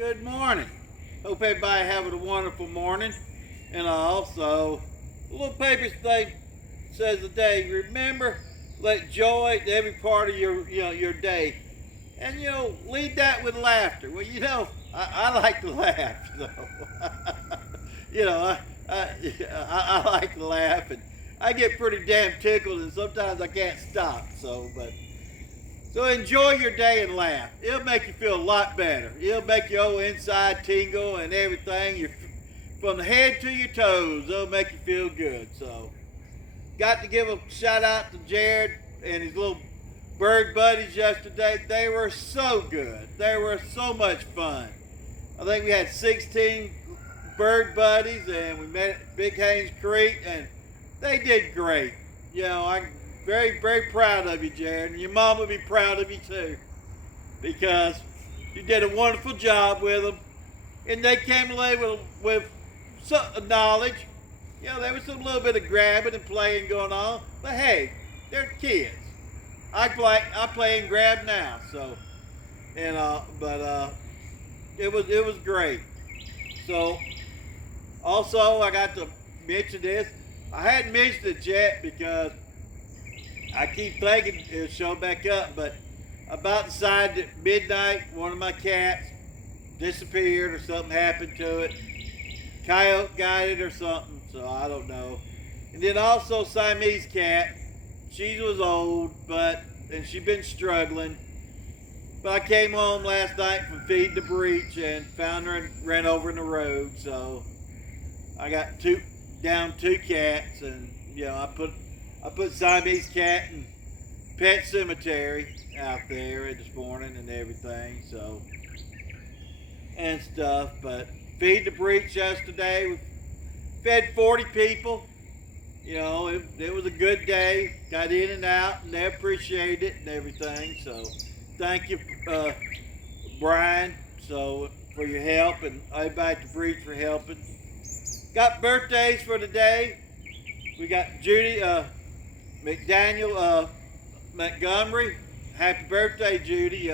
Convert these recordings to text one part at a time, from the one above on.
Good morning. Hope everybody having a wonderful morning. And also, a little paper thing says today, remember, let joy to every part of your day. And lead that with laughter. Well, I like to laugh, so you know, I like to laugh, and I get pretty damn tickled, and sometimes I can't stop. So enjoy your day and laugh. It'll make you feel a lot better. It'll make your old inside tingle and everything. From the head to your toes, it'll make you feel good. So, got to give a shout out to Jared and his little bird buddies yesterday. They were so good. They were so much fun. I think we had 16 bird buddies, and we met at Big Haynes Creek, and they did great. I'm very, very proud of you, Jared, and your mom will be proud of you too, because you did a wonderful job with them, and they came away with some knowledge. There was a little bit of grabbing and playing going on, but hey, they're kids. I play and grab now, so it was great. So also I got to mention this. I hadn't mentioned it yet because I keep thinking it'll show back up, but about decided at midnight one of my cats disappeared or something happened to it. Coyote got it or something, so I don't know. And then also Siamese cat. She was old, and she'd been struggling. But I came home last night from feeding the breech and found her and ran over in the road. So I got down two cats, and I put Siamese cat in Pet Cemetery out there this morning and everything, and stuff. But feed the breech yesterday. We fed 40 people. It was a good day. Got in and out, and they appreciated it and everything. So thank you, Brian, for your help, and everybody at the breech for helping. Got birthdays for today. We got Judy McDaniel Montgomery. Happy birthday, Judy.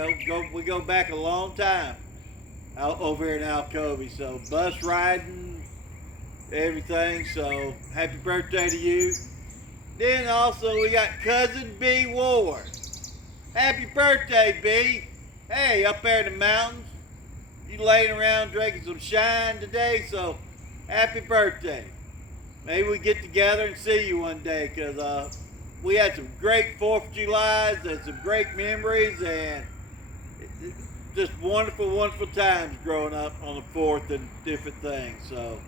We go back a long time out over here in Alcovy. So bus riding, everything. So happy birthday to you. Then also we got cousin B Ward. Happy birthday, B. Hey, up there in the mountains. You laying around drinking some shine today, so happy birthday. Maybe we get together and see you one day, because we had some great 4th of Julys and some great memories, and just wonderful, wonderful times growing up on the 4th and different things. So,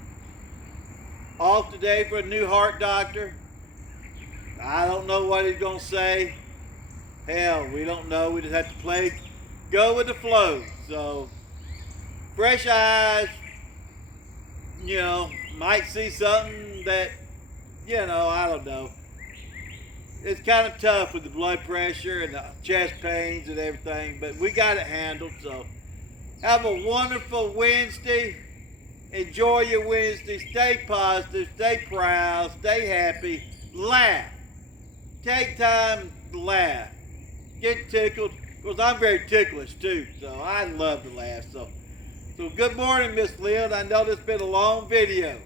off today for a new heart doctor. I don't know what he's going to say. Hell, we don't know. We just have to go with the flow. So, fresh eyes, might see something that, I don't know. It's kind of tough with the blood pressure and the chest pains and everything, but we got it handled. So have a wonderful Wednesday. Enjoy your Wednesday. Stay positive. Stay proud. Stay happy. Laugh. Take time to laugh. Get tickled. Because I'm very ticklish too, so I love to laugh. So good morning, Miss Lynn. I know this has been a long video.